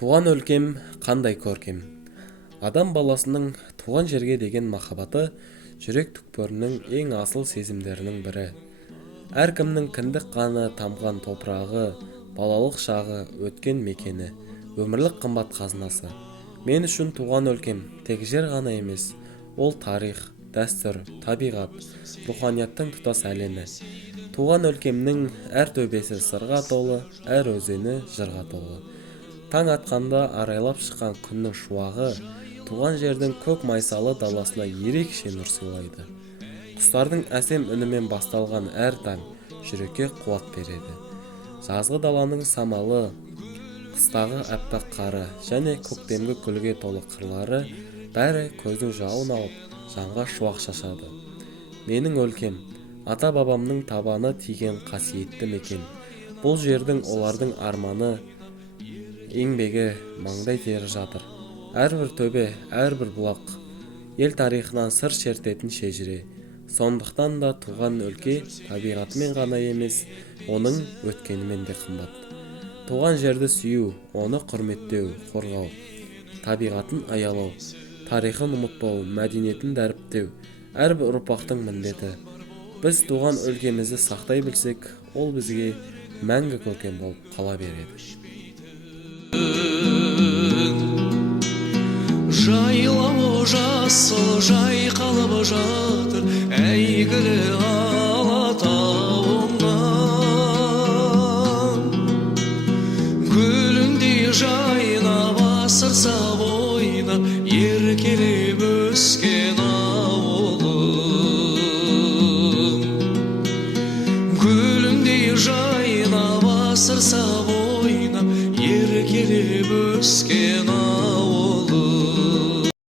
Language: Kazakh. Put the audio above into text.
Туған өлкем, қандай көркем. Адам баласының туған жерге деген махаббаты жүрек түкпірінің ең асыл сезімдерінің бірі. Әркімнің кіндік қаны тамған топырағы, балалық шағы, өткен мекені, өмірлік қымбат қазынасы. Мен үшін туған өлкем тек жер ғана емес, ол тарих, дәстүр, табиғат, руханияттың тұтас әлемі. Туған өлкемнің әр төбесі сырға толы, әр өзені жырға толы. Таң атқанда арайлап шыққан күннің шуағы туған жердің көк майсалы даласына ерекше нұр сыйлайды. Құстардың әсем үнімен басталған әр таң жүрекке қуат береді. Жазғы даланың самалы, қыстағы әппақ қары және көктемгі гүлге толы қырлары бәрі көздің жауын алып, жанға шуақ шашады. Менің өлкем, ата-бабамның табаны тиген қасиетті мекен. Бұл жердің олардың арманы, еңбегі, маңдай тері жатыр. Әрбір төбе, әрбір бұлақ, ел тарихынан сыр шертетін шежіре. Сондықтан да туған өлке табиғатымен ғана емес, оның өткенімен де қымбат. Туған жерді сүю, оны құрметтеу, қорғау, табиғатын аялау, тарихын ұмытпау, мәдениетін дәріптеу, әрбір ұрпақтың міндеті. Біз туған өлкемізді сақтай білсек, ол бізге мәңгі көркем болып қала береді. Жайлау жасыл жайқалып жатыр әйгілі алатауыңнан, гүліндей жайнап асырса ойнап еркелеп өскен ауылым, гүліндей жайнап асырса ойнап еркелеп өскен ауылым.